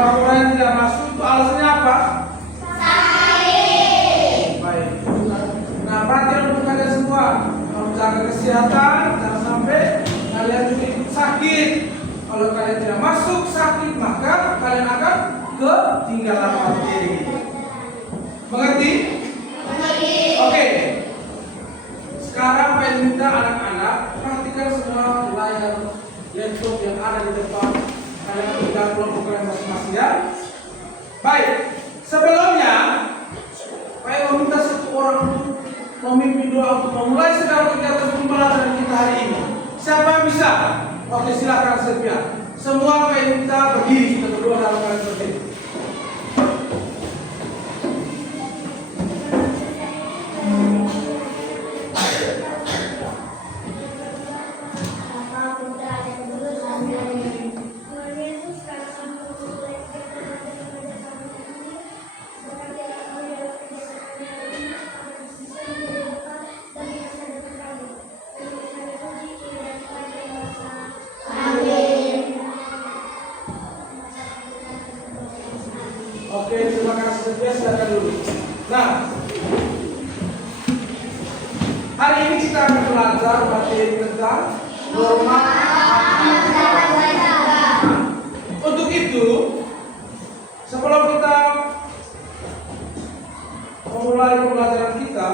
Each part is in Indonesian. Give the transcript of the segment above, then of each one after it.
Orang yang tidak masuk itu alasannya apa? Sakit. Baik. Nah, perhatian untuk kalian semua, kalau jaga kesehatan, jangan sampai kalian juga ikut sakit. Kalau kalian tidak masuk sakit, maka kalian akan ketinggalan materi. Mengerti? Mengerti. Oke. Sekarang saya minta anak-anak perhatikan semua layar laptop yang ada di depan. Kalian tinggal kelompok kalian masing-masing ya. Baik, sebelumnya saya meminta satu orang untuk memimpin doa untuk memulai segala kegiatan pembelajaran kita hari ini. Siapa yang bisa? Oke, silakan Sylvia. Semua saya minta berdiri, kita berdoa dalam keadaan berdiri. Oke, terima kasih Sylvia, silakan dulu. Nah, hari ini kita akan belajar materi tentang norma matematika. Untuk itu, sebelum kita memulai pembelajaran kita,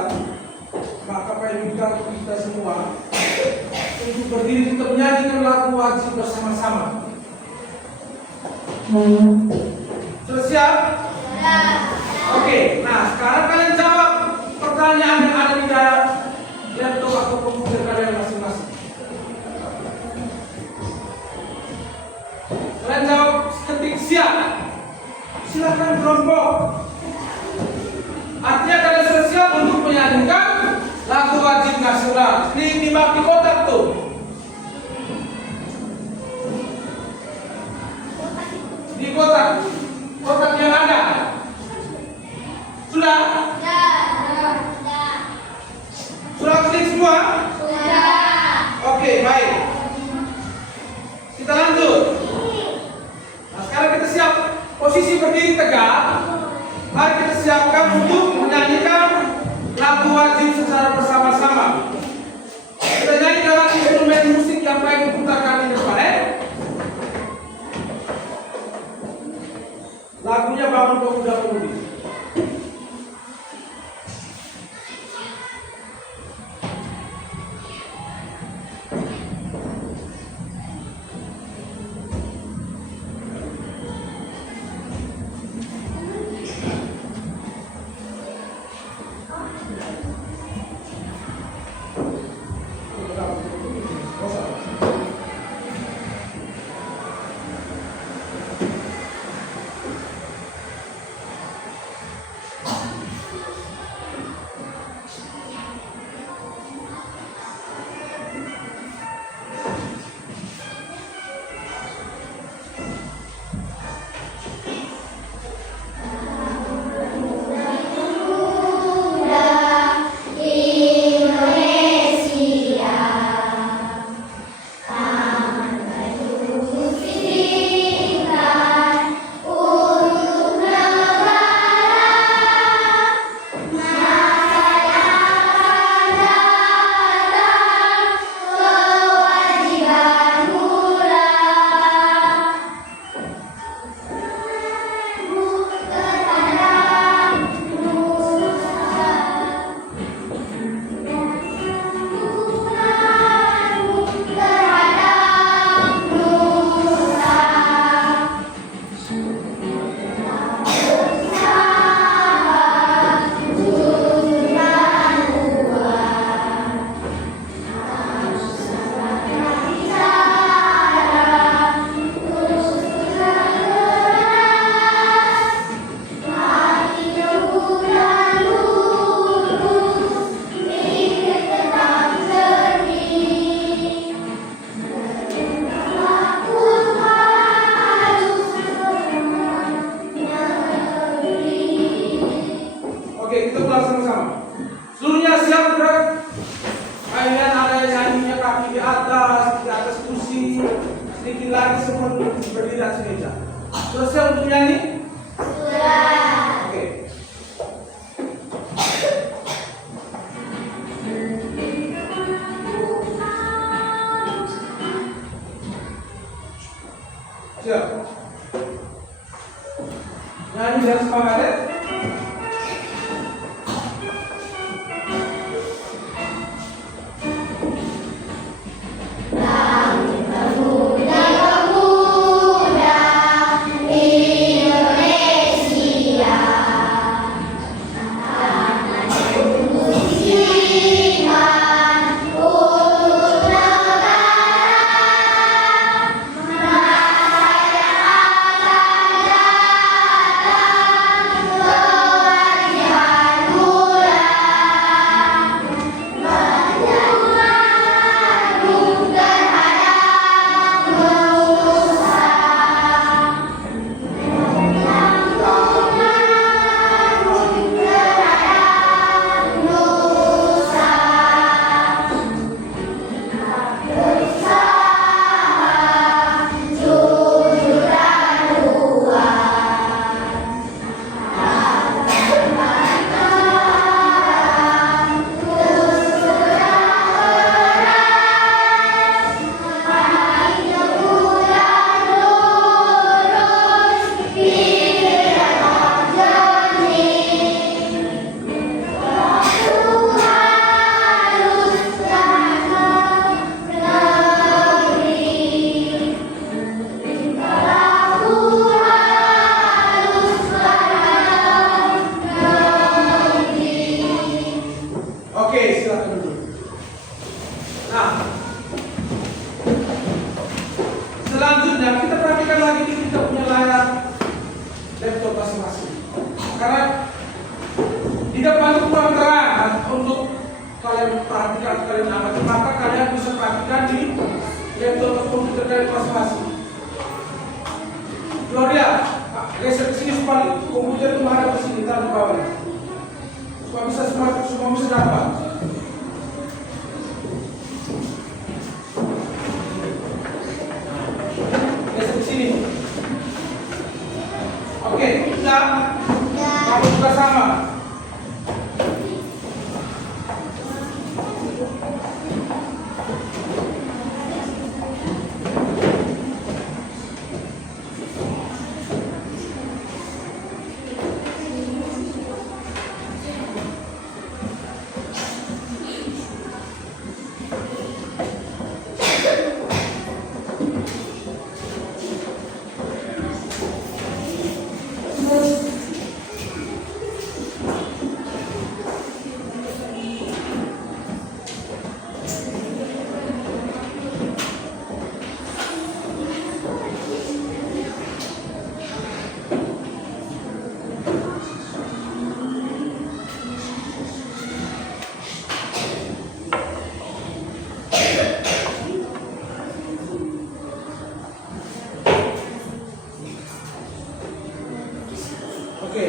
maka saya minta kita semua untuk berdiri untuk menyanyikan lagu wajib bersama-sama. Sudah siap? Ya. Oke, nah sekarang kalian jawab pertanyaan yang ada di dalam laptop atau komputer kalian masing-masing. Kalian jawab ketik siap. Silakan kelompok. Artinya kalian sudah siap untuk menyanyikan lagu wajib nasional. Ini di kotak tuh. Di kotak yang ada. Sudah? Sudah klik semua? Oke, baik. Kita lanjut. Nah, sekarang kita siap posisi berdiri tegak. Mari kita siapkan untuk menyanyikan lagu wajib secara bersama-sama. Kita nyanyi dengan instrumen musik yang baik diputarkan di depan. Lagunya Bangun Pemuda-Pemudi. lagi semua berdiri atas meja. Selesai untuk nyanyi? Sudah. Oke. Siap. Nyanyi dan semangat ya. Oke, silakan duduk. Nah, selanjutnya kita perhatikan lagi di kita punya layar laptop masing-masing. Karena di depan itu kurang terang untuk kalian perhatikan, kalian amati, maka kalian bisa perhatikan di laptop atau komputer kalian masing-masing. Gloria, geser ke sini supaya komputer itu menghadap ke sini, taruh di bawah. Supaya bisa semua bisa dapat. Geser ke sini. Oke, kita kamu juga sama. Oke.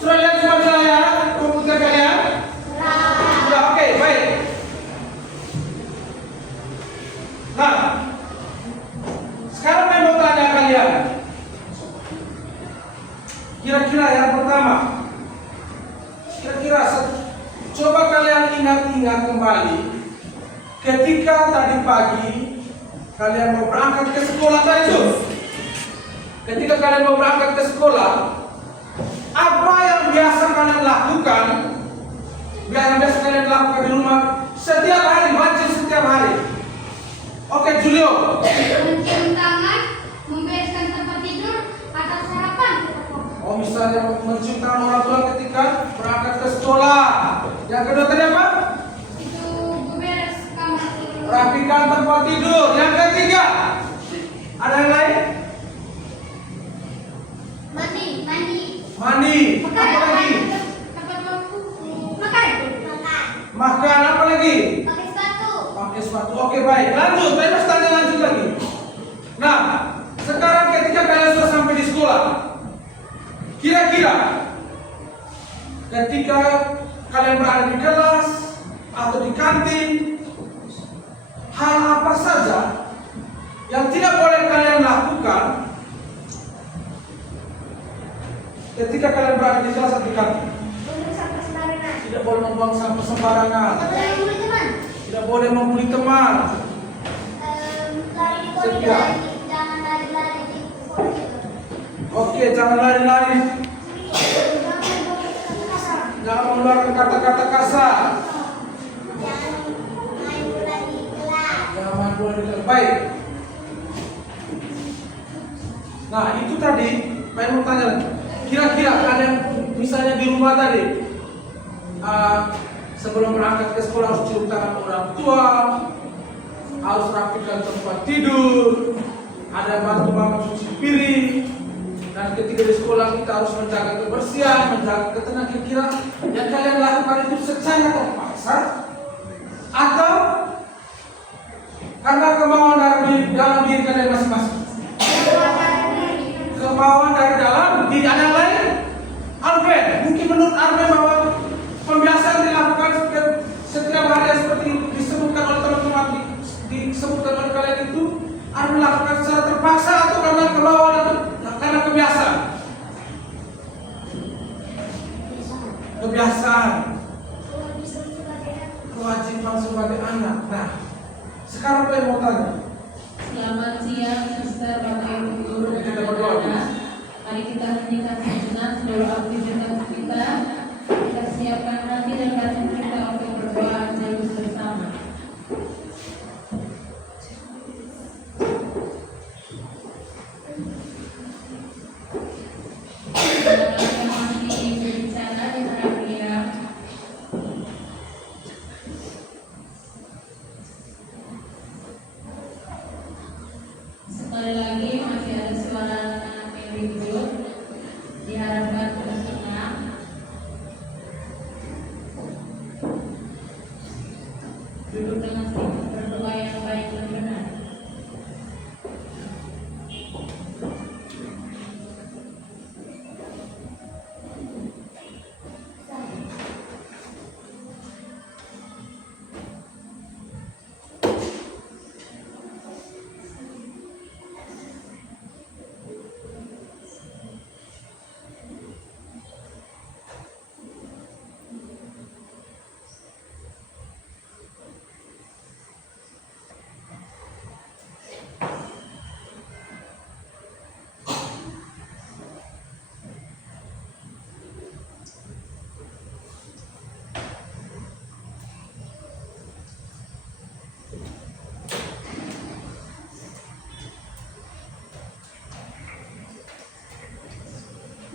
Sudah lihat semua di layar komputer kalian? Sudah, oke, baik. Nah, sekarang saya mau tanya kalian. Kira-kira yang pertama, coba kalian ingat-ingat kembali ketika tadi pagi kalian mau berangkat ke sekolah tadi tuh. Ketika kalian mau berangkat ke sekolah, apa yang biasa kalian lakukan? Yang biasa kalian lakukan di rumah setiap hari, wajib setiap hari. Oke, Julio. Mencium tangan, membereskan tempat tidur, atau sarapan. Oh, misalnya mencium tangan orang tua ketika berangkat ke sekolah. Yang kedua tadi apa? Itu beberes kamar tidur. Rapikan tempat tidur. Yang ketiga, ada yang lain? Mandi. Makan. Apa lagi? Tempat makan. Makan. Apa lagi? Pakai sepatu. Pakai sepatu. Oke, baik. Lanjut. Saya harus tanya lanjut lagi. Nah, sekarang ketika kalian sudah sampai di sekolah, kira-kira ketika kalian berada di kelas atau di kantin hal apa saja yang tidak boleh kalian lakukan ketika kalian berada di kelas aplikasi. Buang sampah sembarangan. Tidak boleh membuang sampah sembarangan. Boleh membuli teman. Tidak boleh membuli teman. Lari di koridor. Jangan lari-lari di koridor. Oke, jangan lari-lari. Jangan mengeluarkan kata-kata kasar. Jangan main bola di kelas. Jangan main bola di kelas. Baik. Nah, itu tadi, saya mau tanya, kira-kira kalian misalnya di rumah tadi, sebelum berangkat ke sekolah harus cium tangan orang tua, harus rapikan tempat tidur, ada bantu mama cuci piring, dan ketika di sekolah kita harus menjaga kebersihan, menjaga ketenangan. Kira-kira yang kalian lakukan itu secara terpaksa atau karena kemauan dari dalam diri kalian masing-masing? Kemauan dari dalam diri ada yang lain. Alfred, mungkin menurut Alfred bahwa pembiasaan dilakukan setiap hari seperti disebutkan oleh teman-teman, disebutkan oleh kalian itu Alfred lakukan secara terpaksa atau karena kemauan atau karena kebiasaan? Kebiasaan. Kewajiban sebagai anak. Nah, sekarang saya mau tanya. Selamat siang, Suster, Bapak Ibu Guru, dan Kita berdoa. anak-anak. Mari kita hentikan sejenak seluruh aktivitas kita. Kita siapkan hati dan batin kita untuk berdoa sekaligus bersama. Silakan hati berbicara di harap dia. Sekali lagi masih ada suara anak yang ribut. Diharapkan terus tenang. Duduk dengan sikap berdoa yang baik dan benar.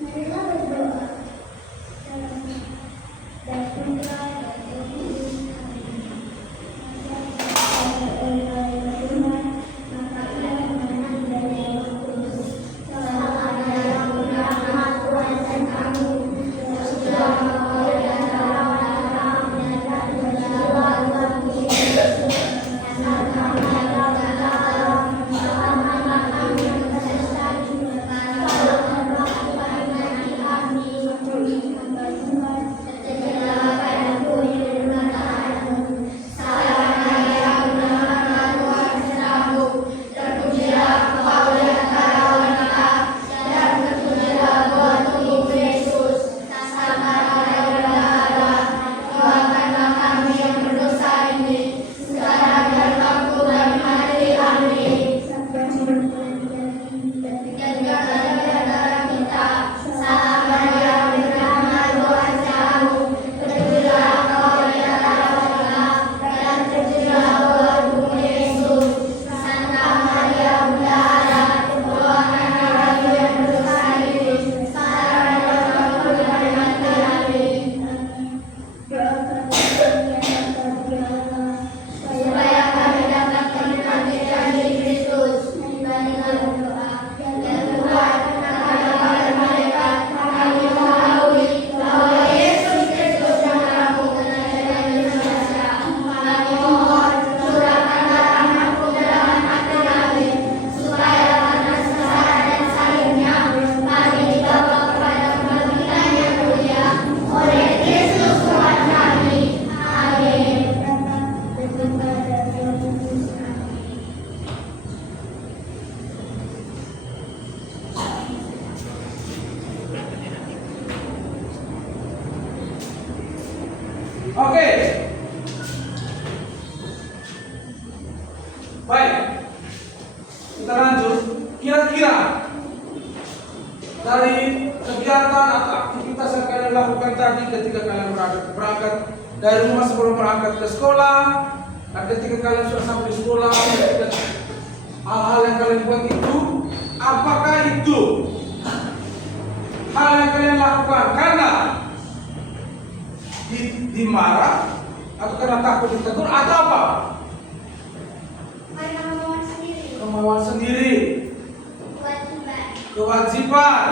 Marilah berdoa. Dan putra Oke. Baik. Kita lanjut. Kira-kira dari kegiatan atau aktivitas yang kalian lakukan tadi ketika kalian berangkat dari rumah sebelum berangkat ke sekolah, dan ketika kalian sudah sampai di sekolah, hal-hal yang kalian buat itu, apakah itu hal yang kalian lakukan karena dimarah atau karena takut ditegur atau apa? Karena kemauan sendiri. Kemauan sendiri, Kewajiban. kewajiban.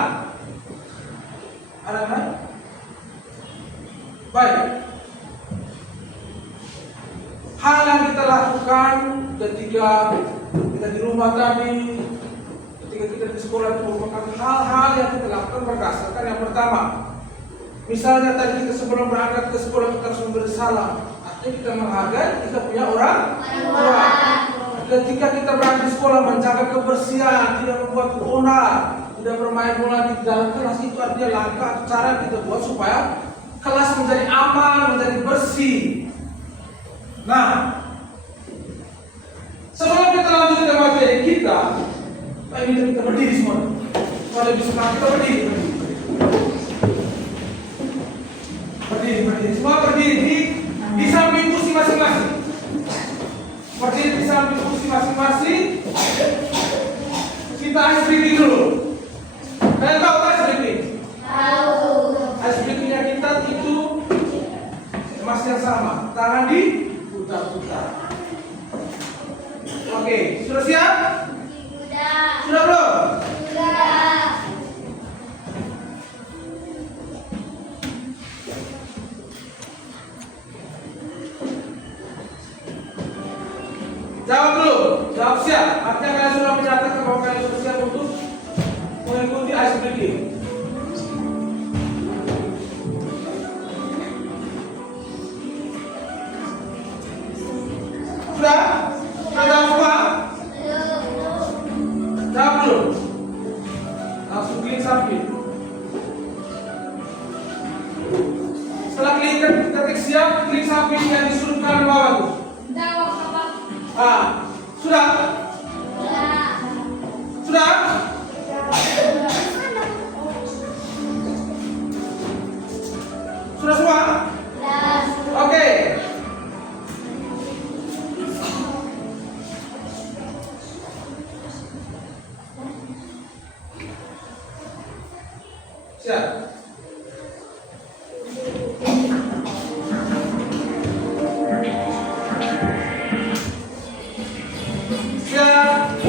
Ada kan? Baik. Hal yang kita lakukan ketika kita di rumah tadi, ketika kita di sekolah itu merupakan hal-hal yang kita lakukan berdasarkan yang pertama. Misalnya tadi kita sebelum berangkat ke sekolah kita harus memberi salam. Artinya kita menghargai kita punya orang tua. Ketika kita berada di sekolah menjaga kebersihan, tidak membuat onar, tidak bermain bola di dalam kelas, itu artinya langkah atau cara kita buat supaya kelas menjadi aman, menjadi bersih. Nah, sebelum kita lanjut ke materi kita, ini kita berdiri semua. Kalau lebih semangat kita berdiri. Berdiri, semua berdiri di samping kursi masing-masing. Berdiri di samping kursi masing-masing. Kita ice breaking dulu. Kalian tahu ice breaking? Tahu. Ice breakingnya kita itu masih yang sama. Tangan di putar-putar. Oke, sudah siap? Sudah. Sudah belum? Sudah. Jawab dulu, jawab siap. Artinya kalian sudah menyatakan bahwa kalian sudah siap untuk mengikuti ice breaking. Sudah? Sudah jawab semua? Jawab dulu. Langsung klik samping. Setelah ketik siap, klik samping yang di sudut kanan bawah tuh. Jawab apa? Sudah? Sudah. Sudah? Sudah semua? Sudah. Oke. Siap. Siap.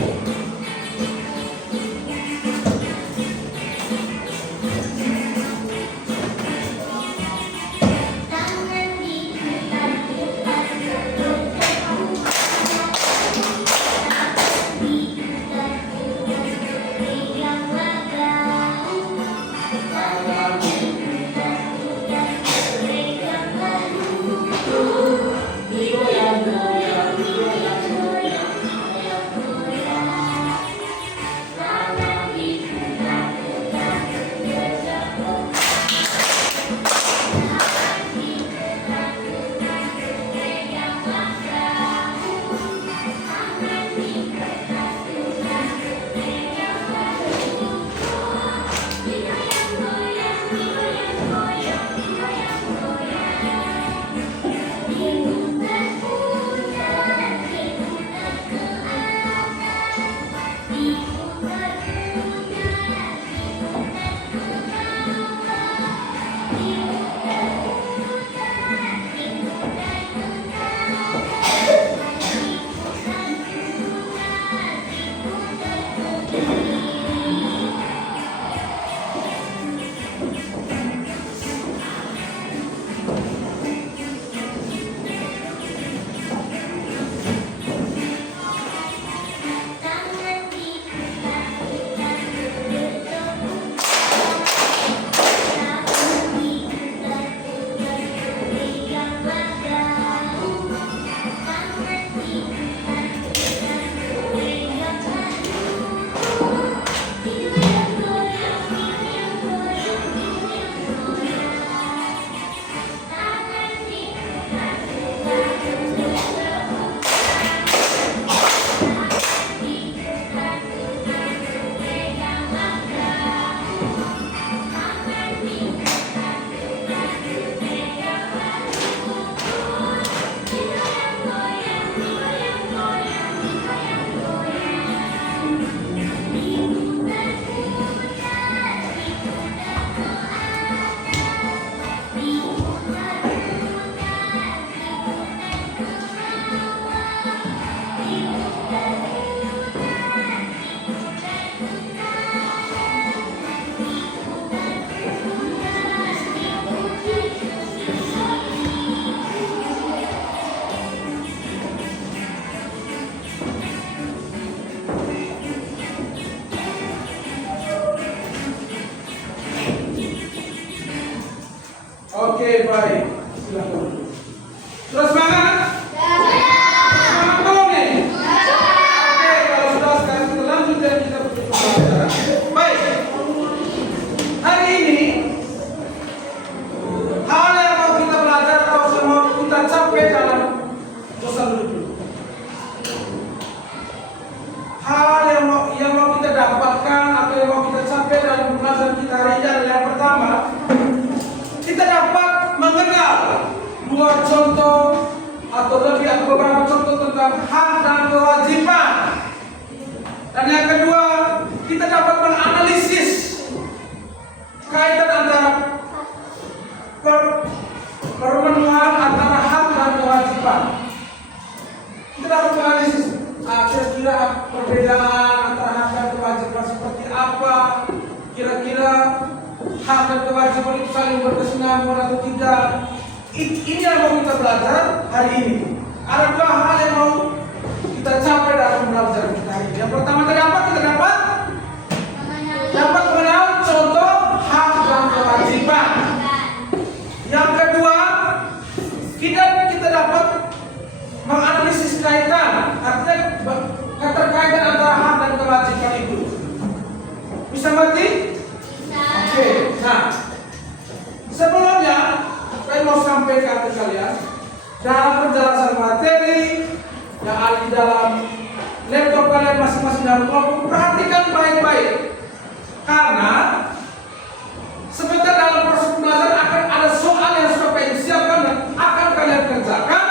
baik. Silakan. Sudah semangat? Semangat belum nih? Oke, kalau sudah sekarang kita lanjut dan kita berbicara. Baik. Hari ini hal yang mau kita belajar atau yang mau kita capai dalam dosa dulu. Hal yang mau kita dapatkan atau yang mau kita capai dalam pelajaran kita hari ini adalah yang pertama, kita dapat mengenal dua contoh atau lebih atau beberapa contoh tentang hak dan kewajiban. Dan yang kedua, kita dapat menganalisis kaitan antara pemenuhan antara hak dan kewajiban. Kita dapat menganalisis kira-kira perbedaan antara hak dan kewajiban seperti apa, kira-kira hak dan kewajiban itu saling berkesinambungan atau tidak. Ini yang mau kita belajar hari ini. Ada dua hal yang mau kita capai dalam belajar kita hari ini. Yang pertama kita dapat mengenal contoh hak dan kewajiban. Yang kedua, kita dapat menganalisis kaitan, artinya keterkaitan antara hak dan kewajiban itu. Bisa ngerti? Oke. Nah, sebelumnya saya mau sampaikan ke kalian dalam penjelasan materi yang ada di dalam laptop kalian masing-masing dalam kelompok, perhatikan baik-baik. Karena sebentar dalam proses pembelajaran akan ada soal yang sudah kalian siapkan dan akan kalian kerjakan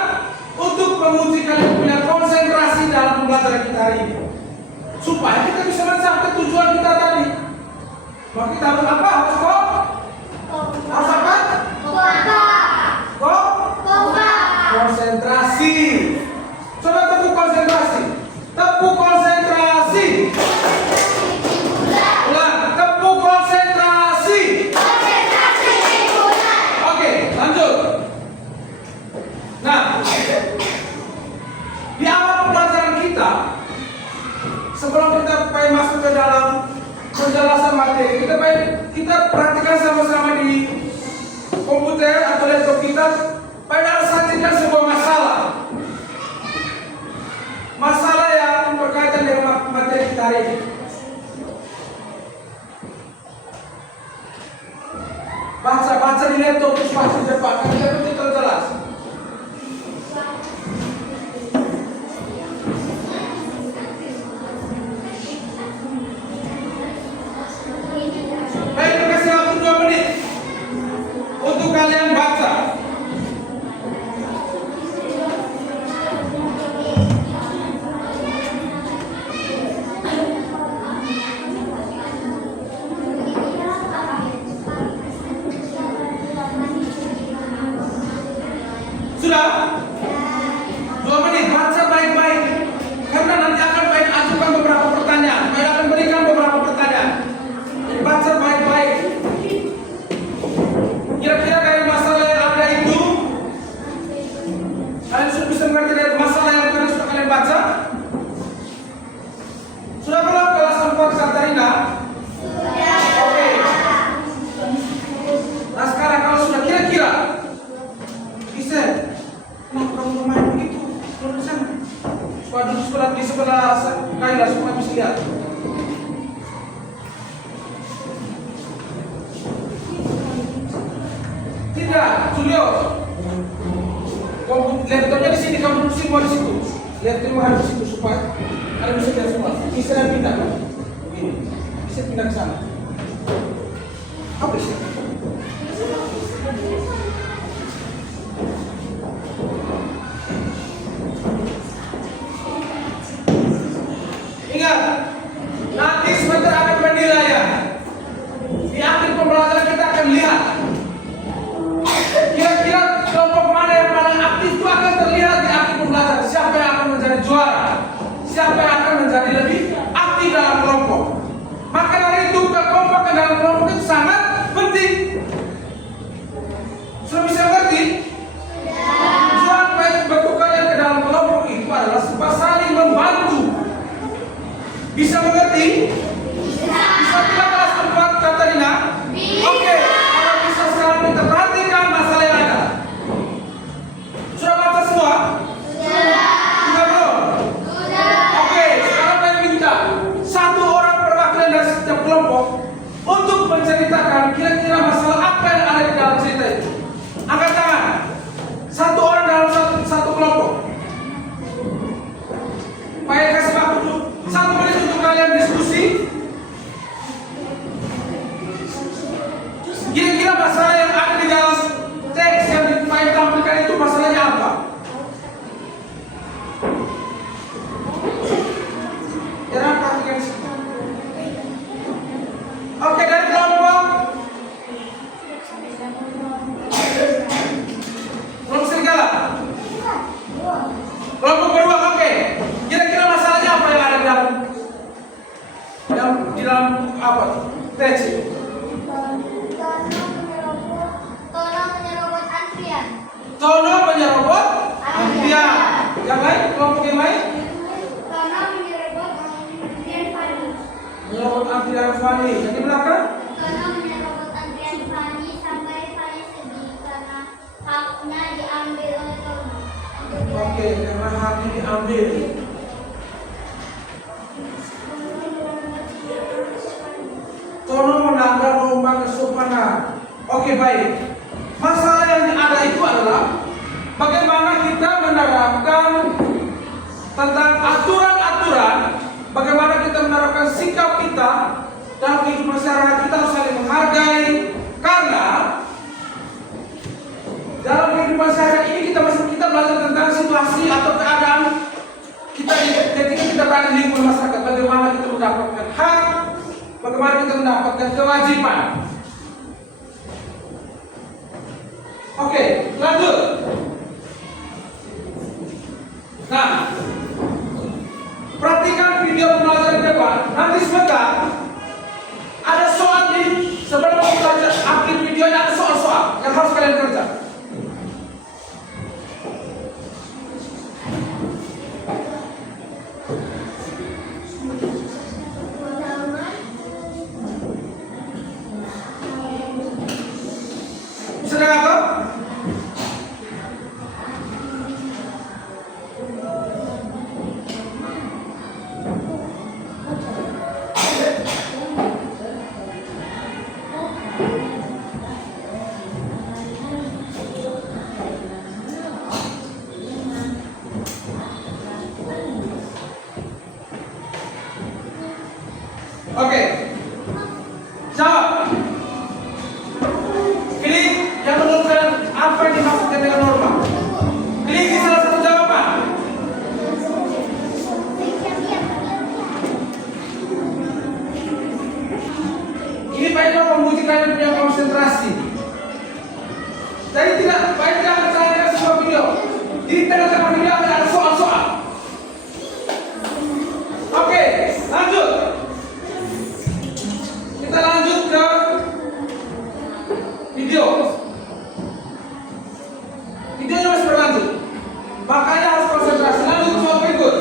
untuk menguji kalian punya konsentrasi dalam pembelajaran kita hari ini, supaya kita bisa mencapai tujuan kita tadi. Maka kita harus apa? Harus apa? Konsentrasi. Coba tepuk konsentrasi. Tepuk konsentrasi. Ulang. Tepuk konsentrasi. Oke, lanjut. Nah, di awal pembelajaran kita, sebelum kita masuk ke dalam penjelasan materi, kita perhatikan sama-sama di komputer atau laptop kita. Pada sajikan sebuah masalah yang berkaitan dengan materi kita hari ini. Baca di laptop terus baca di depan, kan lebih jelas. Baik, kasih waktu 2 menit untuk kalian baca. Sudah? 2 menit, baca baik-baik. Karena nanti akan ajukan beberapa pertanyaan. Saya akan berikan beberapa pertanyaan. Jadi baca baik-baik. Kira-kira dari masalah yang ada itu, kalian sudah bisa mengerti dari masalah yang sudah kalian baca? Sudah belum kelas 4 Katarina? Oke. Nah sekarang kalau sudah kira-kira bisa, kenapa kamu main begitu? Turun di sana. Supaya duduk di sebelah Kaila supaya bisa lihat. Tidak, Julio. Laptopnya di sini, kamu duduk semua di situ. Laptopnya harus di situ supaya kalian bisa lihat semua. Bisa dan pindah kan? Begini, bisa pindah ke sana. Apa sih? Ingat, nanti sebentar ada penilaian. Di akhir pembelajaran kita akan lihat kira-kira kelompok mana yang paling aktif itu akan terlihat di akhir pembelajaran. Siapa yang akan menjadi juara, siapa yang akan menjadi lebih aktif dalam kelompok. Maka dari itu kekompakan dalam kelompok itu sangat penting. Sudah bisa mengerti? Tujuan baik bentuk kalian ke dalam kelompok itu adalah supaya saling membantu. Bisa mengerti? Bisa tidak kelas 4 Katarina? Oke, kalau bisa sekarang kita perhatikan masalah yang Tono menyerobot antrian. Yang lain, kelompok yang lain? Tono menyerobot antrian Fani. Menyerobot antrian Fani. Yang di belakang? Tono menyerobot antrian Fani sampai Fani sedih karena haknya diambil oleh Tono. Oke, karena haknya diambil. Tono melanggar norma kesopanan. Oke, baik. Masalah yang ada itu adalah bagaimana kita menerapkan tentang aturan-aturan, bagaimana kita menerapkan sikap kita dalam kehidupan masyarakat kita harus saling menghargai, karena dalam kehidupan masyarakat ini kita belajar tentang situasi atau keadaan kita ketika kita berada di lingkungan masyarakat, bagaimana kita mendapatkan hak, bagaimana kita mendapatkan kewajiban. Oke, lanjut. Nah, perhatikan video pembelajaran di depan. Nanti sebentar ada soal di sebelum belajar akhir videonya, ada soal-soal yang harus kalian kerja. Sedang apa? Oke. Jawab. Pilih yang menurut kalian apa yang dimaksudkan dengan norma. Pilih di salah satu jawaban. Ini Pak Ino menguji kalian punya konsentrasi. Jadi Pak tidak percaya semua video. Di tengah-tengah video ada soal-soal. Oke, lanjut. Kita lanjut ke video. Videonya masih berlanjut. Makanya harus konsentrasi. Lanjut soal berikut.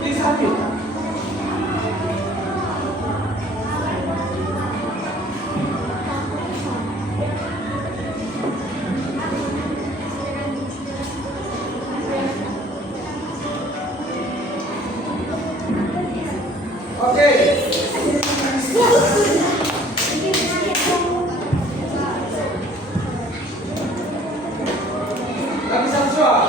Ini sakit. Oke. Lagi satu soal.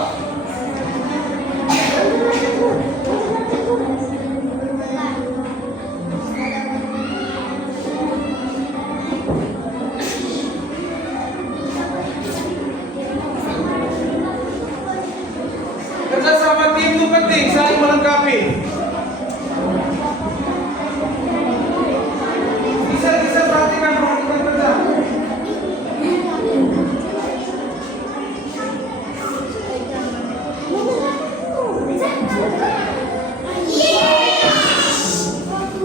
Kerja sama tim itu penting, saling melengkapi. Bisa perhatikan kerja.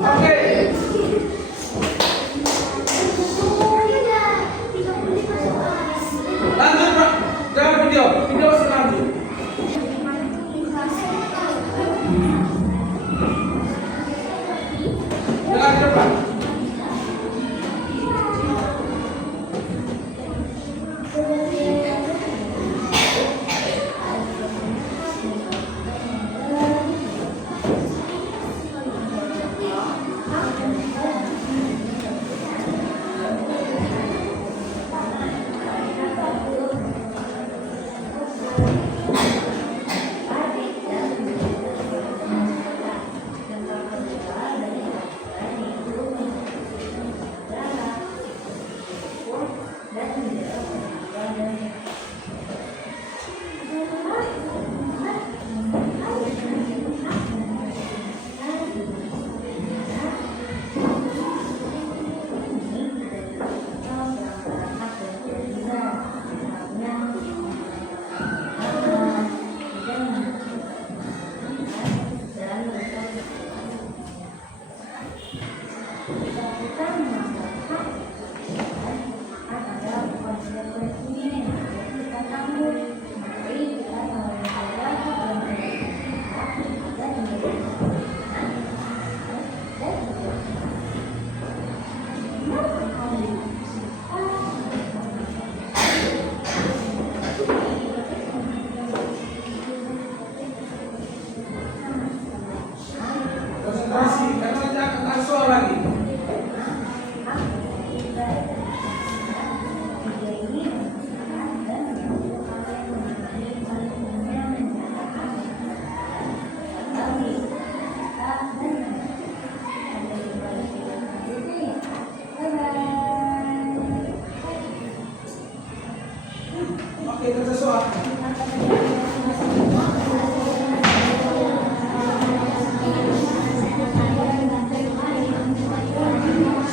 Oke. Lanjut Pak, jangan video masih lanjut. Jangan di depan.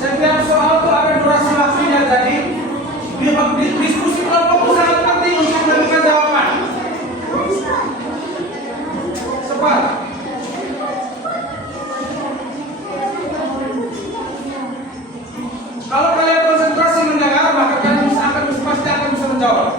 Setiap soal itu ada durasi waktunya, jadi diskusi kelompok itu sangat penting untuk menemukan jawaban. Cepat. Kalau kalian konsentrasi mendengar, maka kalian pasti akan bisa menjawab.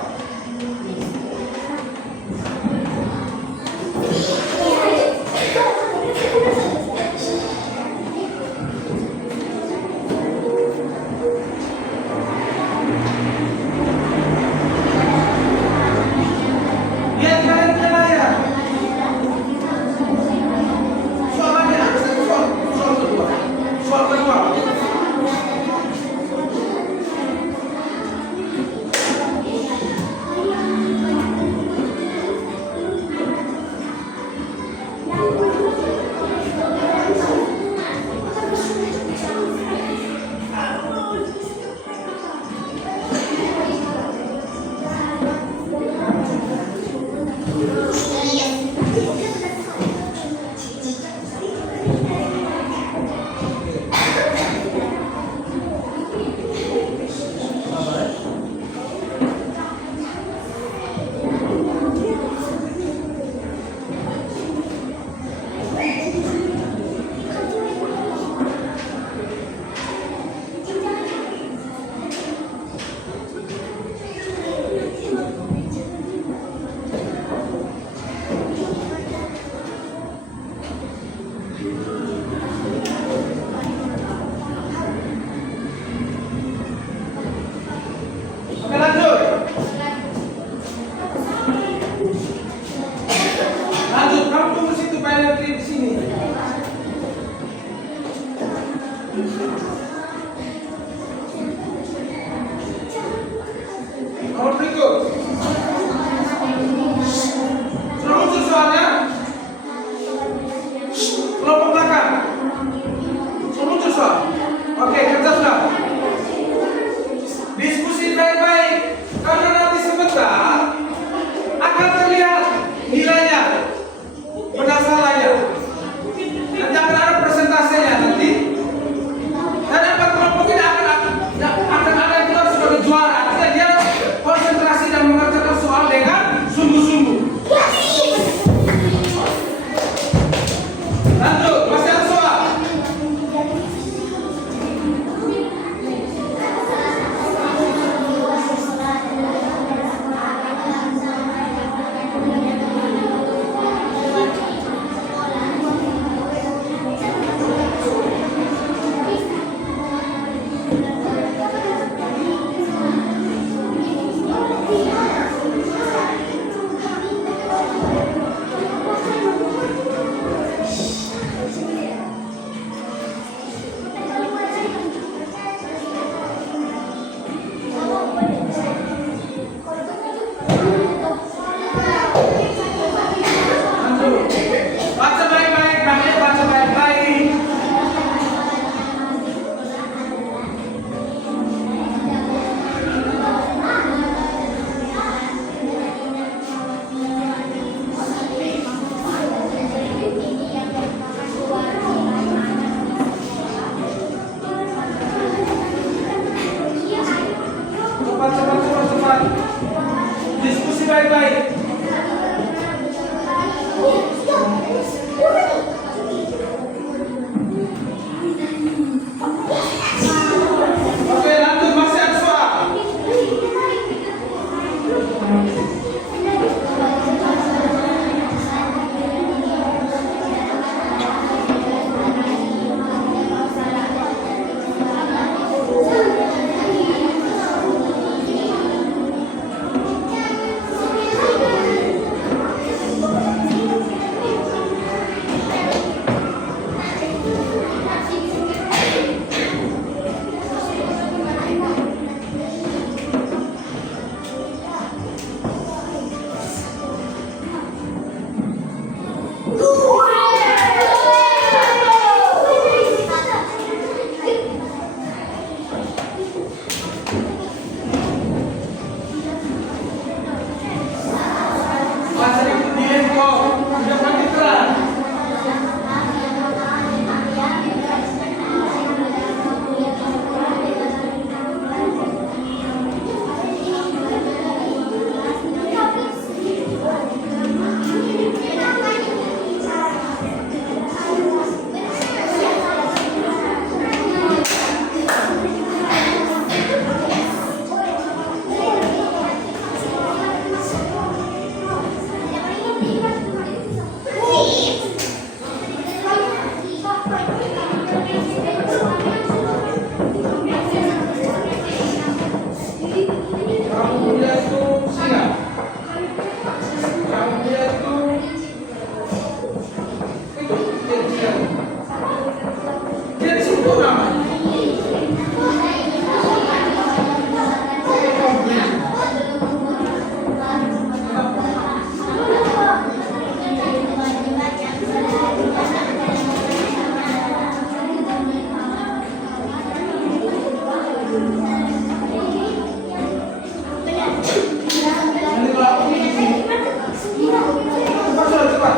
Kemudian itu singa. Kemudian itu dia. Dia di situ namanya. Nanti kalau aku di sini, cepat sudah cepat.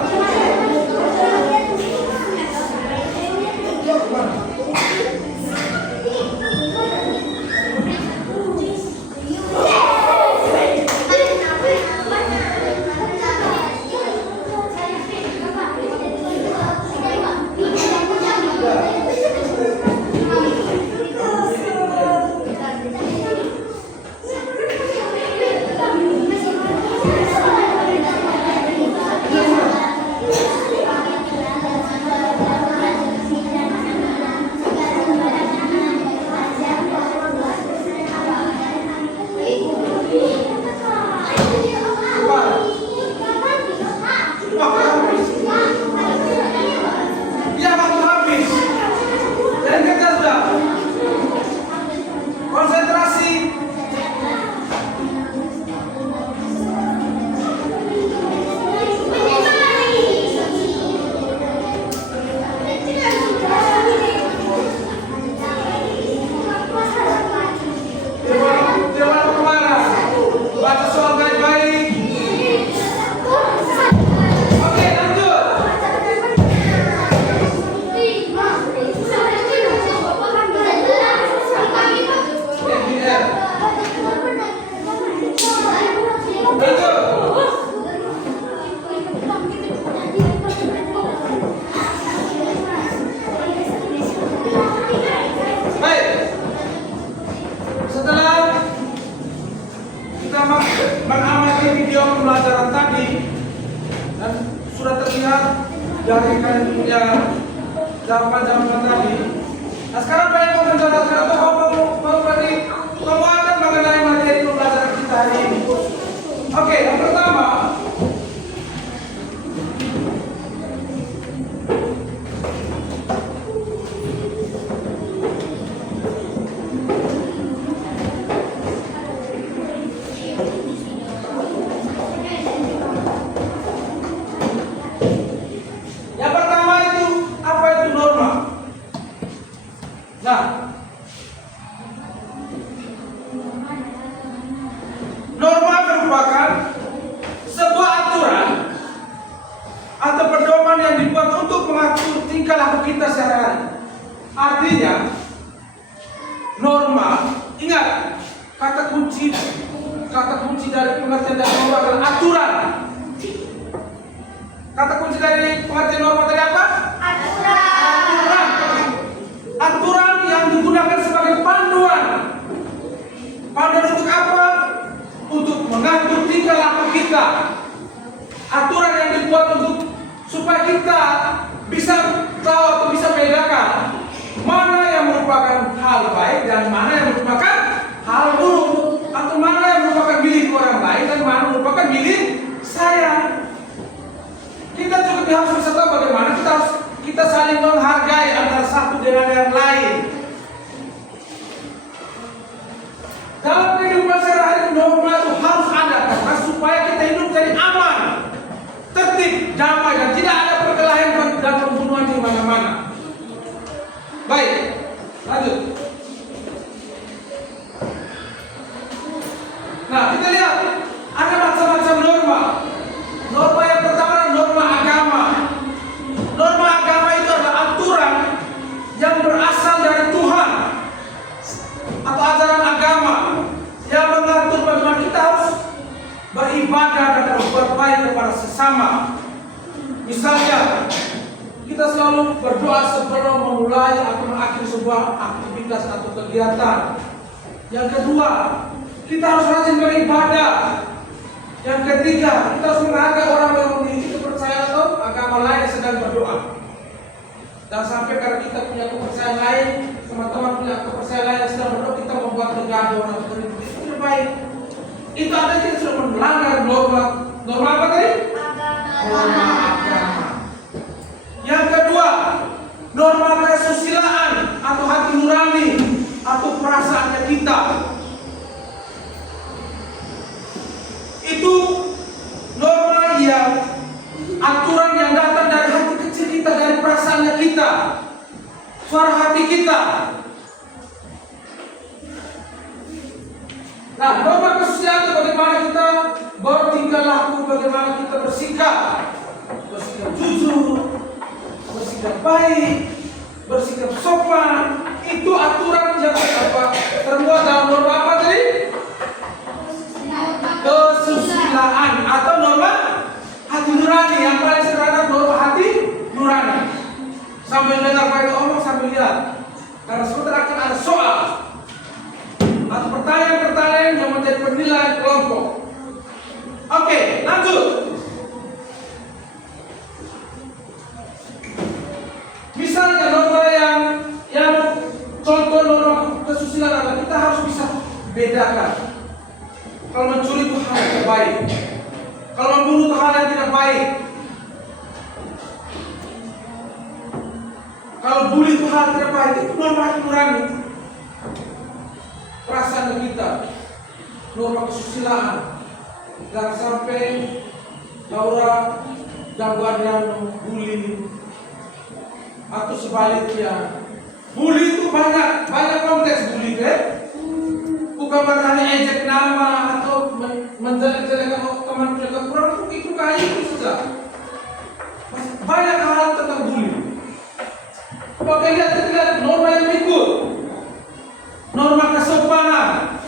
Ya, waktu habis. Dan kerja sudah. Konsentrasi. Dewan kemana? Baca soal baik-baik. Oke, lanjut. Baik. Setelah kita mengamati video pembelajaran tadi dan sudah terlihat dari jawaban-jawaban tadi. Nah, sekarang banyak konsentrasi atau mau berarti penguatan mengenai materi pembelajaran kita hari ini. Oke, yang pertama, itu apa itu norma? Nah, norma merupakan sebuah aturan atau pedoman yang dibuat untuk mengatur tingkah laku kita sehari-hari. Artinya, norma, ingat kata kunci dari pengertian dari norma adalah aturan. Kata kunci dari pengertian norma tadi apa? Aturan. Aturan yang digunakan sebagai panduan. Panduan untuk apa? Untuk mengatur tingkah laku kita. Aturan yang dibuat untuk supaya kita bisa tahu atau bisa bedakan mana yang merupakan hal baik dan mana yang merupakan hal buruk, atau mana yang merupakan milik orang lain dan mana merupakan milik saya. Kita juga harus bisa tahu bagaimana kita saling menghargai antara satu dengan yang lain. Dalam kehidupan sehari-hari, norma itu harus ada karena supaya kita hidup jadi aman, tertib, damai, dan tidak ada perkelahian dan pembunuhan di mana-mana. Baik, lanjut. Nah, kita lihat ada macam-macam norma. Norma yang pertama adalah norma agama. Norma agama itu adalah aturan yang berasal dari Tuhan atau ajaran agama yang mengatur bagaimana kita harus beribadah dan berbuat baik kepada sesama. Misalnya, kita selalu berdoa sebelum memulai atau mengakhiri sebuah aktivitas atau kegiatan. Yang kedua, kita harus rajin beribadah. Yang ketiga, kita harus menghargai orang yang memiliki kepercayaan atau agama lain yang sedang berdoa. Dan sampai karena kita punya kepercayaan lain, teman-teman punya kepercayaan lain yang sedang berdoa, kita membuat gaduh atau ribut. Itu tidak baik. Itu artinya kita sudah melanggar norma apa tadi? Norma agama. Yang kedua, norma kesusilaan atau hati nurani atau perasaannya kita. Itu norma yang aturan yang datang dari hati kecil kita, dari perasaannya kita, suara hati kita. Nah, norma kesusilaan itu bagaimana kita bertingkah laku, bagaimana kita bersikap jujur, bersikap baik, bersikap sopan. Itu aturan yang terbuat dalam norma apa tadi? Kesusilaan atau norma hati nurani. Yang paling sederhana norma hati nurani. Sambil dengar Pak omong sambil lihat, karena sebentar akan ada soal atau pertanyaan-pertanyaan yang menjadi penilaian kelompok. Oke, lanjut. Misalnya norma yang contoh norma kesusilaan adalah kita harus bisa bedakan. Kalau mencuri itu hal yang tidak baik, kalau membunuh itu hal yang tidak baik, kalau bully itu hal yang tidak baik. Itu norma hati nurani, perasaan kita, norma kesusilaan. Jangan sampai Laura ganggu Adriano bully atau sebaliknya. Bully itu banyak konteks bully bukan berarti ejek nama atau menjelek-jelekan teman punya kekurangan. Itu kayak itu saja. Banyak hal tentang bully. Oke, lihat norma yang berikut, norma kesopanan.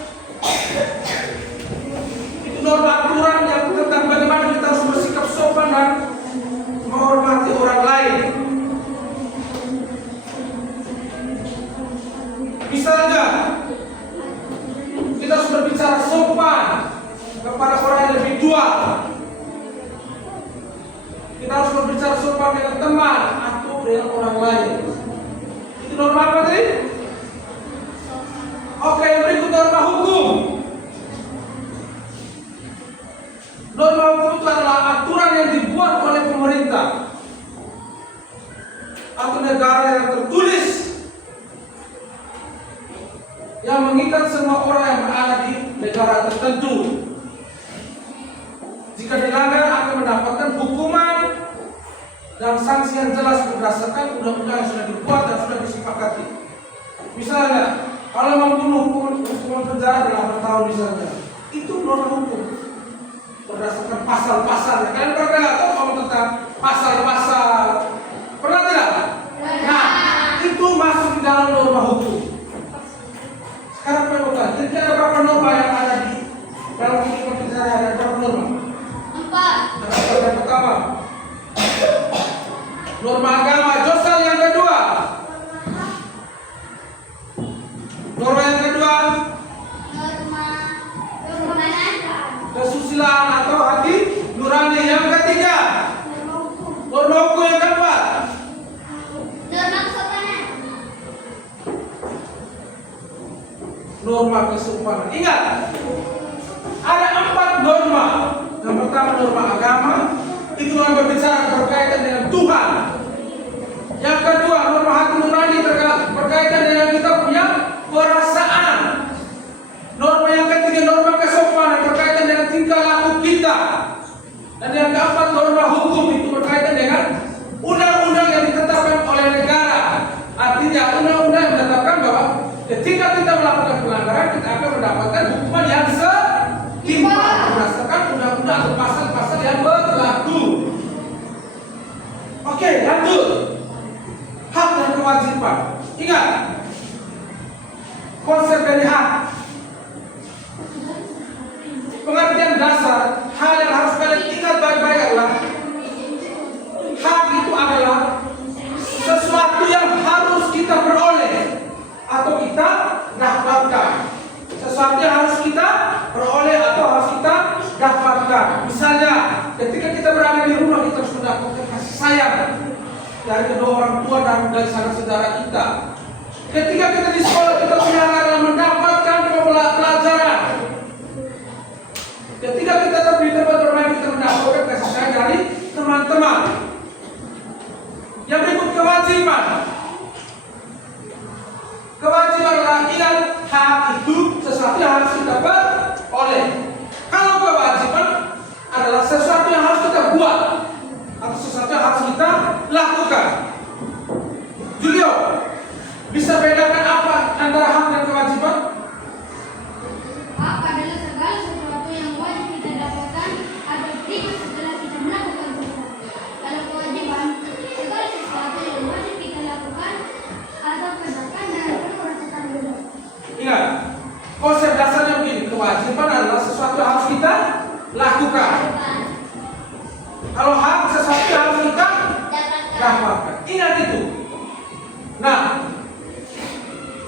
Itu norma aturan yang tentang bagaimana kita harus bersikap sopan dan menghormati orang lain. Misalnya, kita harus berbicara sopan kepada orang yang lebih tua. Kita harus berbicara sopan dengan teman atau dengan orang lain. Itu norma apa tadi? Oke, yang berikut norma hukum. Norma hukum itu adalah aturan yang dibuat oleh pemerintah atau negara yang tertulis, yang mengikat semua orang yang berada di negara tertentu. Jika dilanggar akan mendapatkan hukuman dan sanksi yang jelas berdasarkan undang-undang yang sudah dibuat dan sudah disepakati. Misalnya, kalau membunuh hukuman penjara 8 tahun misalnya, itu norma hukum berdasarkan pasal-pasal. Kalian pernah nggak tahu kalau tentang pasal-pasal? Pernah tidak? Nah, itu masuk di dalam norma hukum. Sekarang perhatikan, jadi ada berapa norma yang ada di dalam kehidupan kita? Ada berapa norma? 4. Yang pertama, norma agama. Josal yang kedua. Norma yang kedua, norma kesusilaan atau hati nurani. Yang ketiga, norma hukum. Yang keempat, norma kesopanan. norma kesopanan. Ingat, ada 4 norma. Yang pertama norma agama, itu yang berbicara berkaitan dengan Tuhan. Yang kedua norma hati nurani berkaitan dengan kita punya perasaan. Norma yang ketiga norma kesopanan berkaitan dengan tingkah laku kita. Dan yang keempat norma hukum, itu berkaitan dengan undang-undang yang ditetapkan oleh negara. Artinya undang-undang yang menetapkan bahwa ketika kita melakukan pelanggaran, kita akan mendapatkan hukuman yang setimpal berdasarkan undang-undang atau pasal-pasal yang berlaku. Oke, lanjut. Hak dan kewajiban. Ingat, konsep dari hak. Pengertian dasar hal yang harus kalian ingat baik-baik adalah hak itu adalah sesuatu yang harus kita peroleh atau kita dapatkan. Sesuatu yang harus kita peroleh atau harus kita dapatkan. Misalnya, ketika kita berada di rumah kita harus mendapatkan kasih sayang dari kedua orang tua dan dari saudara kita. Ketika kita di sekolah kita akan mendapatkan pelajaran. Ketika kita di tempat bermain kita mendapatkan kasih sayang dari teman-teman. Yang berikut kewajiban. Kewajiban adalah ingat hak itu sesuatu yang harus kita peroleh. Kalau kewajiban adalah sesuatu yang harus kita buat atau sesuatu yang harus kita lakukan. Julio, bisa bedakan apa antara hak dan kewajiban? Hak adalah segala sesuatu yang wajib kita dapatkan atau berikan setelah kita melakukan sesuatu. Kalau kewajiban, segala sesuatu yang wajib kita lakukan atau kerjakan dan perlu rasa tanggung jawab. Ingat, konsep dasarnya begini, kewajiban adalah sesuatu yang harus kita lakukan. Kalau hak sesuatu yang harus kita dapatkan. Ingat itu. Nah,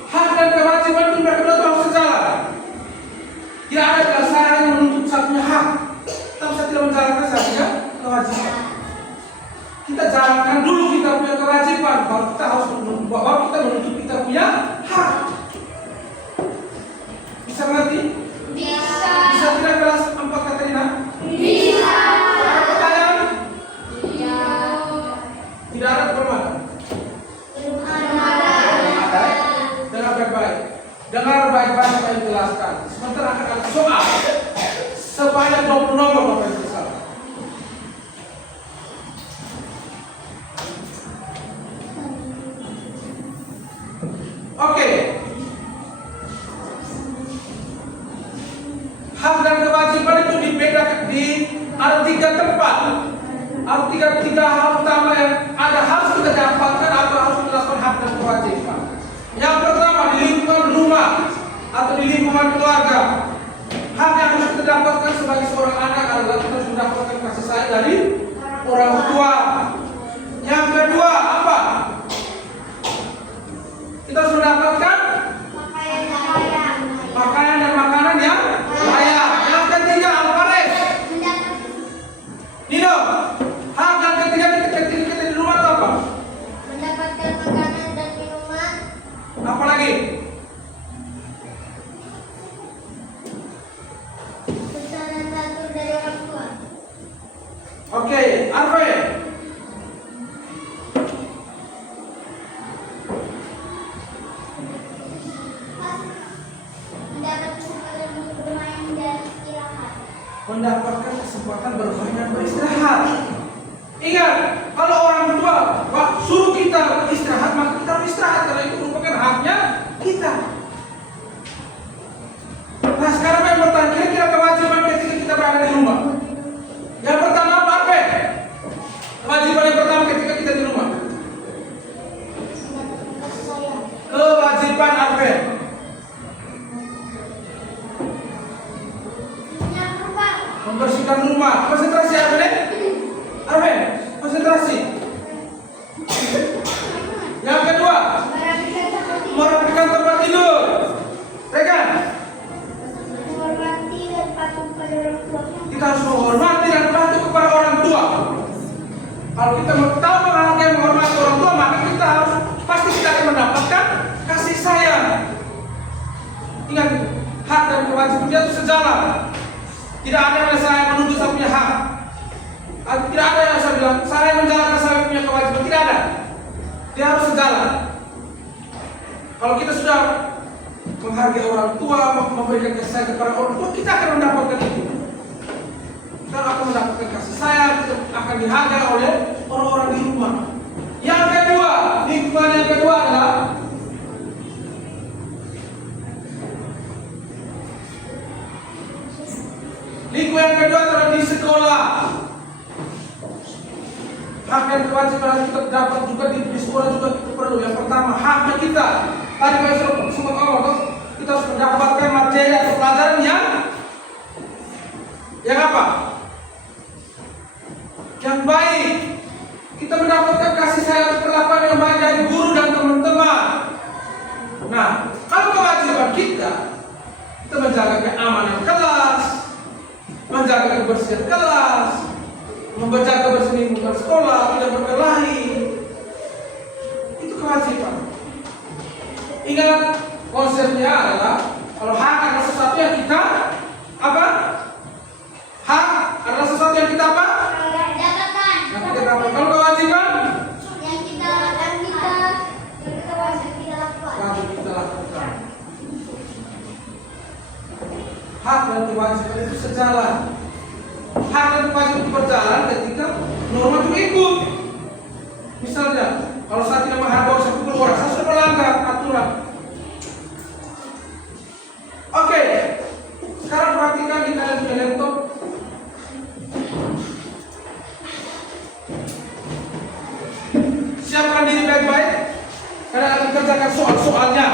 hak dan kewajiban itu berdua harus sejalan. Tidak ada bila saya hanya menuntut satunya hak, tapi saya tidak menjalankan satunya kewajiban. Kita jalankan dulu kita punya kewajiban, baru kita harus menuntut kita punya hak. Bisa mengerti? Bisa. Bisa tidak kelas 4 Katerina? Bisa. Ada pertanyaan? Iya. Tidak ada pertanyaan? Belum ada. Ada? Dengar baik-baik. Dengar baik-baik apa yang dijelaskan. Sebentar akan ada soal. Sebanyak 20 nomor Bapak Ibu salah. Oke. Hak dan kewajiban itu dibedakan di ada 3 tempat. Ada tiga hal utama yang ada harus kita dapatkan atau harus kita lakukan hak dan kewajiban. Yang pertama di lingkungan rumah atau di lingkungan keluarga. Hak yang harus kita dapatkan sebagai seorang anak adalah kita harus mendapatkan kasih sayang dari orang tua. Yang kedua apa? Kita harus mendapatkan pakaian dan makanan yang layak. Yang ketiga Alvarez. Nino, hak yang ketiga kita di rumah atau apa? Mendapatkan makanan dan minuman. Apa lagi? Pesanan satu dari orang tua. Oke, Arve. Mendapat kesempatan untuk bermain dan istirahat. Mendapatkan kesempatan bermain dan beristirahat. Ingat, kalau orang tua suruh kita istirahat, maka kita harus istirahat karena itu merupakan haknya kita. Nah, sekarang yang bertanya, kira-kira kewajiban ketika kita berada di rumah. Yang pertama apa, Arve? Kewajiban yang pertama ketika kita di rumah. Mendapatkan kasih sayang. Kewajiban Arve. Menyiapkan rumah. Membersihkan rumah. Konsentrasi Arve. Arve, konsentrasi. Yang kedua, merapikan tempat tidur. Regan, Menghormati dan patuh pada orang tua. kita harus menghormati dan patuh kepada orang tua. Kalau kita tahu menghargai dan menghormati orang tua, maka kita harus pasti kita akan mendapatkan kasih sayang. Ingat, hak dan kewajiban itu sejalan. Tidak ada yang saya menuntut saya punya hak. Tidak ada yang saya bilang saya menjalankan saya punya kewajiban. Tidak ada. Dia harus sejalan. Kalau kita sudah menghargai orang tua, memberikan kasih sayang kepada orang tua, kita akan mendapatkan itu. Kita akan mendapatkan kasih sayang, kita akan dihargai oleh orang-orang di rumah. Yang kedua, lingkungan yang kedua adalah lingkungan yang kedua adalah di sekolah. Hak dan kewajiban kita dapat juga di sekolah juga kita perlu. Yang pertama, haknya kita. Tadi saya sempat ngomong, kita harus mendapatkan materi atau pelajaran yang apa? Yang baik. Kita mendapatkan kasih sayang perlakuan yang baik dari guru dan teman-teman. Nah, kalau kewajiban kita menjaga keamanan kelas, menjaga kebersihan kelas, membaca kebersihan lingkungan sekolah, tidak berkelahi. Itu kewajiban. Ingat, konsepnya adalah kalau hak adalah sesuatu yang kita apa? Hak adalah sesuatu yang kita apa? Dapatkan. Yang kita dapat. Kalau kewajiban, Yang kita lakukan. wajib kita lakukan. Hak dan kewajiban itu sejalan. Hak dan kewajiban itu berjalan ketika norma itu ikut. Misalnya, kalau saya tidak menghargai saya pukul orang, saya sudah melanggar aturan. Oke, sekarang perhatikan di kalian punya laptop. Siapkan diri baik-baik. Kalian akan kerjakan soal-soalnya.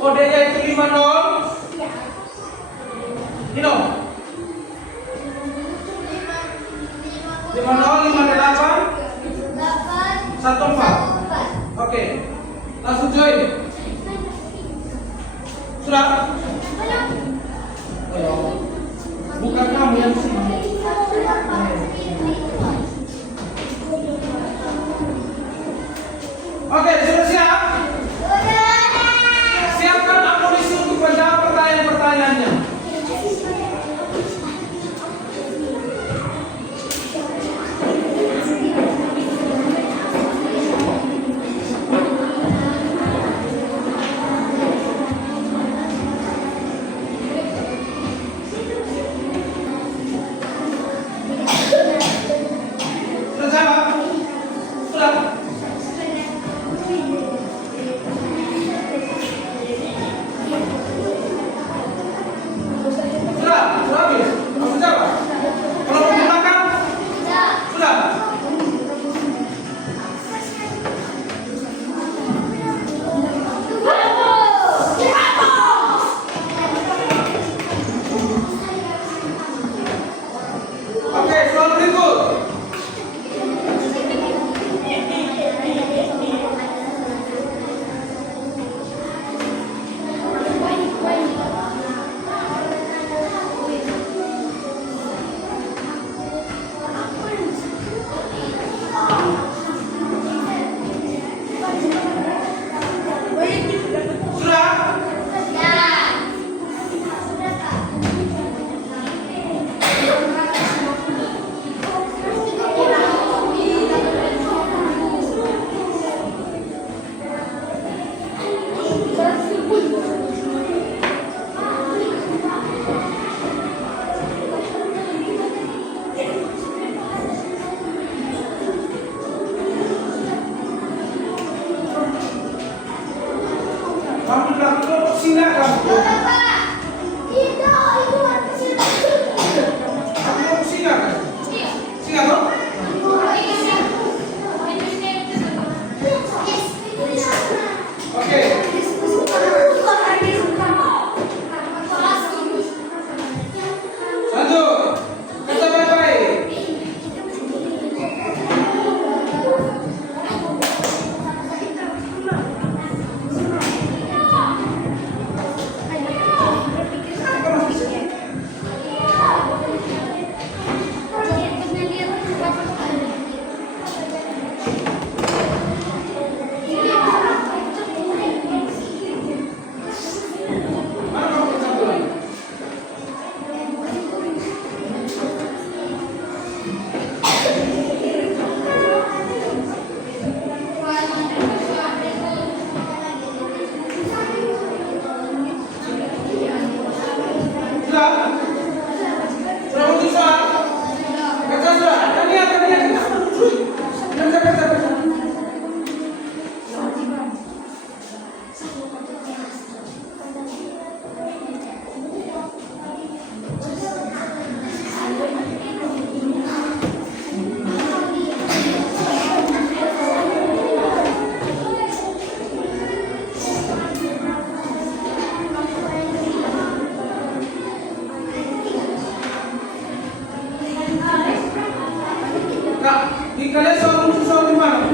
Kodenya itu 50. Dino. 50, 58, 14. Oke. Langsung join. Sudah? Ayo. Bukan kamu yang sini. Oke, sudah siap? Siapkan amunisi untuk menjawab pertanyaan-pertanyaannya. Kalian selalu di mana?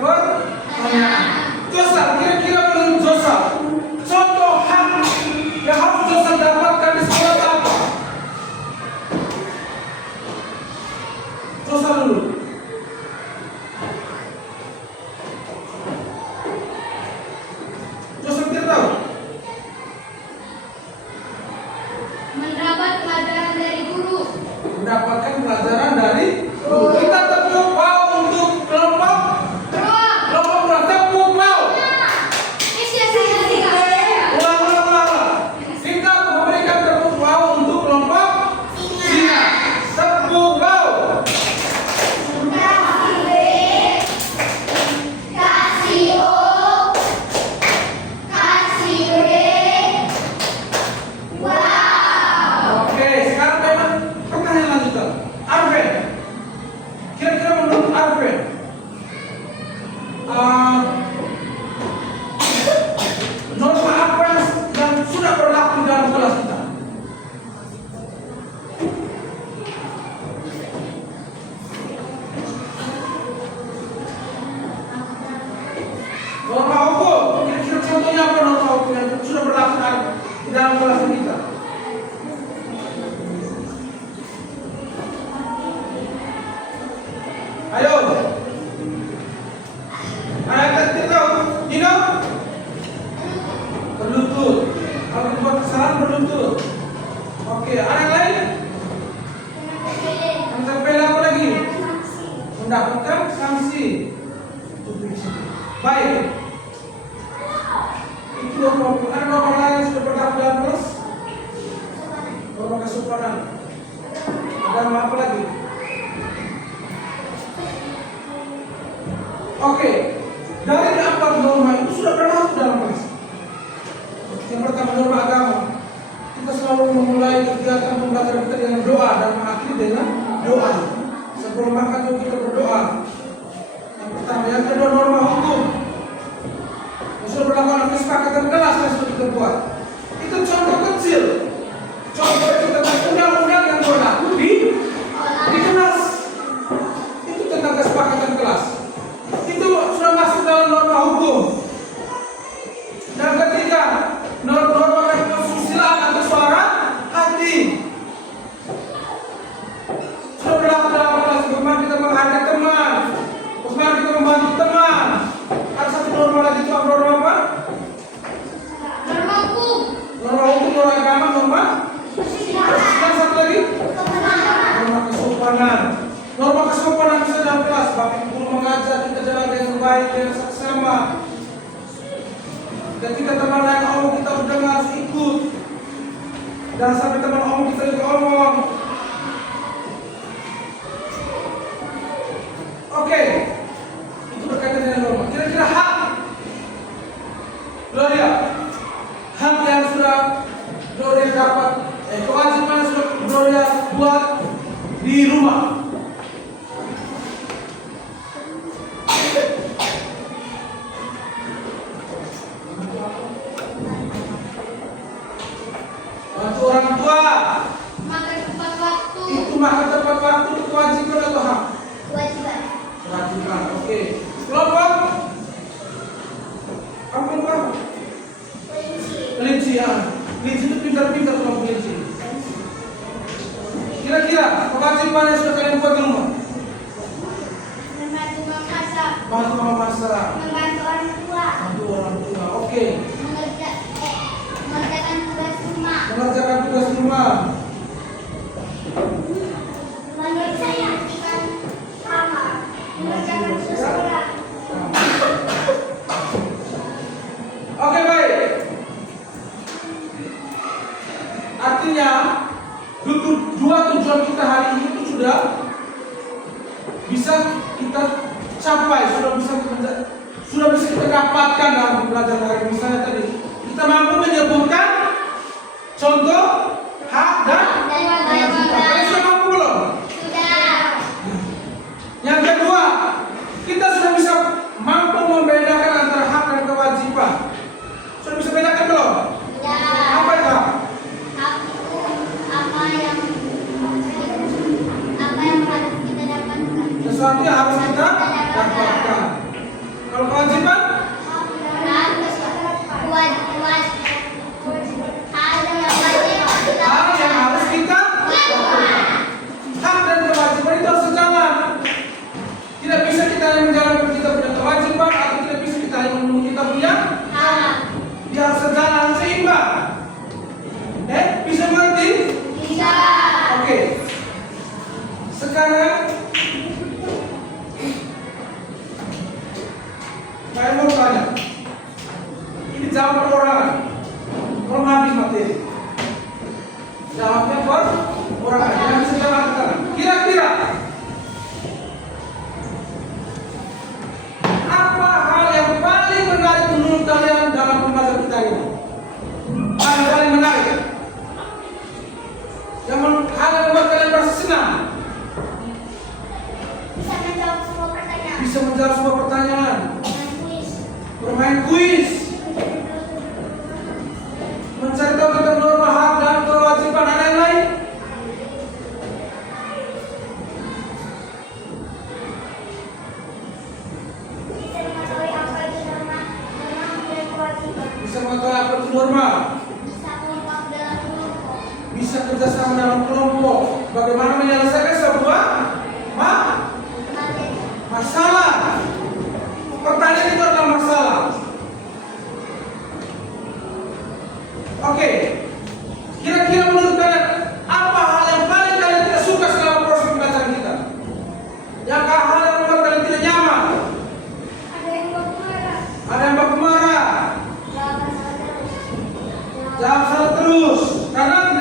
pertanyaan. Josal, kira-kira menurut Josal, contoh hak yang harus Josal dapatkan di sekolah itu apa? Josal dulu. Josal tidak tahu. Mendapat pelajaran dari guru. Mendapatkan pelajaran dari guru. Kita tepuk wow untuk kelompok dua tepuk wow. Ulang. Kita memberikan tepuk wow untuk kelompok singa. Tepuk wow. Oke, sekarang memang pertanyaan lanjutan. Arven, kira-kira menurut Arven, norma apa yang sudah berlaku dalam kelas kita? Norma hukum, kira-kira contohnya apa norma hukum yang sudah berlaku di dalam kelas kita? Ayo. Anak tidak tahu. Dino? Berlutut. Kalau dibuat kesalahan berlutut. Oke, anak lain? Yang sepele apa lagi? Mendapatkan sanksi. Baik. Itu ada norma lain yang sudah berlaku dalam kelas? Norma kesopanan. Ada norma apa lagi? Oke, dari keempat norma itu sudah berlaku dalam kelas. Yang pertama norma agama. Kita selalu memulai kegiatan pembelajaran kita dengan doa dan mengakhiri dengan doa. Sebelum makan juga kita berdoa. Yang pertama, yang kedua norma hukum. Yang sudah berlaku dalam kesepakatan kelas yang sudah kita buat. Itu contoh kecil. Contoh tentang undang-undang yang berlaku di kelas. Itu tentang kesepakatan kelas. Itu sudah masuk dalam norma hukum. Dan ketiga, norma kesusilaan atau suara hati. Sudah berlaku dalam kelas. Bagaimana kita menghargai teman, bagaimana kita membantu teman. Ada satu norma lagi, itu norma apa? Norma hukum. Norma hukum, norma agama, norma kesusilaan. Satu lagi, norma kesopanan. Norma kesopanan bisa dalam kelas. Bapak guru mengajar kita jalan dengan baik dan seksama. Ketika teman lain ngomong kita mendengar harus ikut. Dan sampai teman ngomong kita juga ngomong. Oke, itu berkaitan dengan norma. Kira-kira hak, Gloria, hak yang sudah Gloria dapat, kewajiban yang sudah Gloria buat di rumah. Bantu orang tua. Makan tepat waktu. Itu makan tepat waktu itu kewajiban atau hak? Kewajiban. Kewajiban. Oke. Kelompok? Apa kelompok? Kelinci ya. Kelinci itu pintar-pintar kelompok kelinci. Kira-kira kewajiban yang sudah kalian buat di rumah? Membantu memasak. Bantu memasak. Membantu orang tua. Bantu orang tua. Oke. Mengerjakan tugas rumah. Mengerjakan tugas rumah. Menurut saya ikan kamar. Mengerjakan tugas sekolah. Oke, baik. Artinya dua tujuan kita hari ini itu sudah bisa kita capai, sudah bisa kita dapatkan dalam pembelajaran hari ini. Misalnya tadi kita mampu menyebutkan contoh hak dan kewajiban. Kalian sudah mampu belum? Sudah. Yang kedua, kita sudah bisa mampu membedakan antara hak dan kewajiban. Sudah bisa bedakan belum? Sudah. Apa itu? Hak itu apa yang harus kita dapatkan. Sesuatu yang harus kita dapatkan. Kalau kewajiban, hal yang harus kita lakukan. Hak dan kewajiban itu harus sejalan. Tidak bisa kita hanya menjalankan kita punya kewajiban atau tidak bisa kita hanya memenuhi kita punya. Dia harus sejalan, seimbang. Bisa mengerti? Oke. Sekarang saya mau tanya. Ini jawab perorangan. Belum habis materi. Jawabnya buat orang aja. Yang bisa jawab sekarang. Kira-kira apa hal yang paling menarik menurut kalian dalam pembahasan kita ini? Hal yang paling menarik. Hal yang membuat kalian merasa senang. Bisa menjawab semua pertanyaan. Bermain kuis. Mencari tahu tentang norma hak dan kewajiban dan lain-lain. Bisa mengetahui apa itu norma. Bisa kerjasama dalam kelompok. Bagaimana menyelesaikan sebuah masalah. Pertanyaan itu adalah masalah. Oke. Kira-kira menurut kalian apa hal yang paling kalian tidak suka selama proses pembelajaran kita? Yang hal yang membuat kalian tidak nyaman? Ada yang baku marah. Jangan salah terus. Karena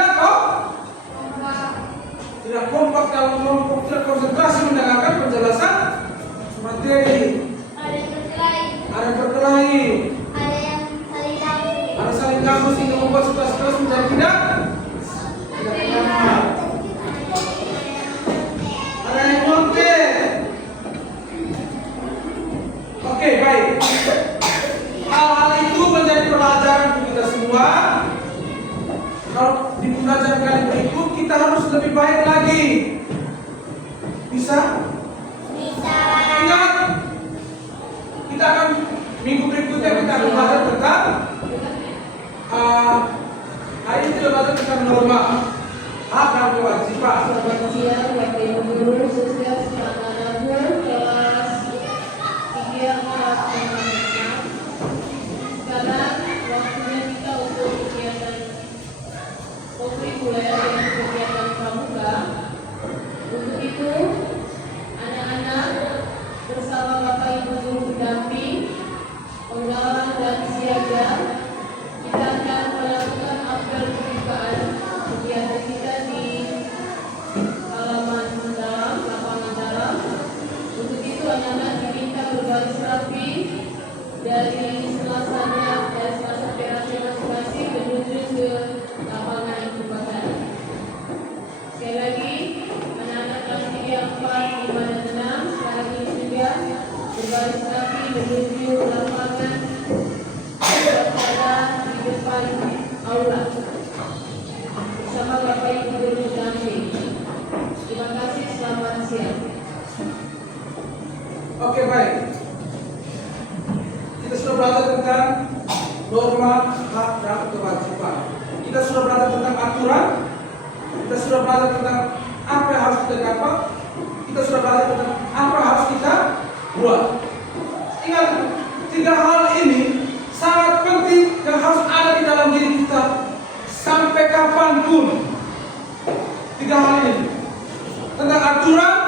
tidak kompak dalam kelompok, tidak konsentrasi mendengarkan penjelasan materi. Ada yang berkelahi. Ada saling ganggu sehingga membuat situasi menjadi tidak nyaman. Ada yang nyontek. Oke, baik. Hal-hal itu menjadi pelajaran untuk kita semua. Kalau di pembelajaran kali berikut kita harus lebih baik lagi. Bisa? Ingat, kita akan minggu berikutnya kita akan belajar tentang hari ini kita belajar tentang norma hak dan kewajiban. Selamat siang, Bapak Ibu Guru, sosial semangat kelas 3 kelas 6. Sekarang waktunya kita untuk kegiatan kokurikuler dan kegiatan pramuka. Untuk itu, anak-anak bersama Bapak Ibu Guru pendamping, pengawas dan siaga, kita akan melakukan apel pembukaan kegiatan kita di halaman dalam, lapangan dalam. Untuk itu anak-anak diminta berbaris rapi dari selasanya dan selasa terasnya masing-masing menuju ke lapangan pembukaan. Sekali lagi, anak-anak kelas 3, 4, 5, dan 6 sekarang ini sudah berbaris rapi menuju lapangan pada di depan aula bersama Bapak Ibu Guru pendamping. Terima kasih, selamat siang. Oke, baik. Kita sudah belajar tentang norma hak dan kewajiban. Kita sudah belajar tentang aturan. Kita sudah belajar tentang apa yang harus kita dapat. Kita sudah belajar tentang apa yang harus kita buat. Ingat, 3 hal ini sangat penting yang harus ada di dalam diri kita sampai kapanpun. 3 hal ini tentang aturan,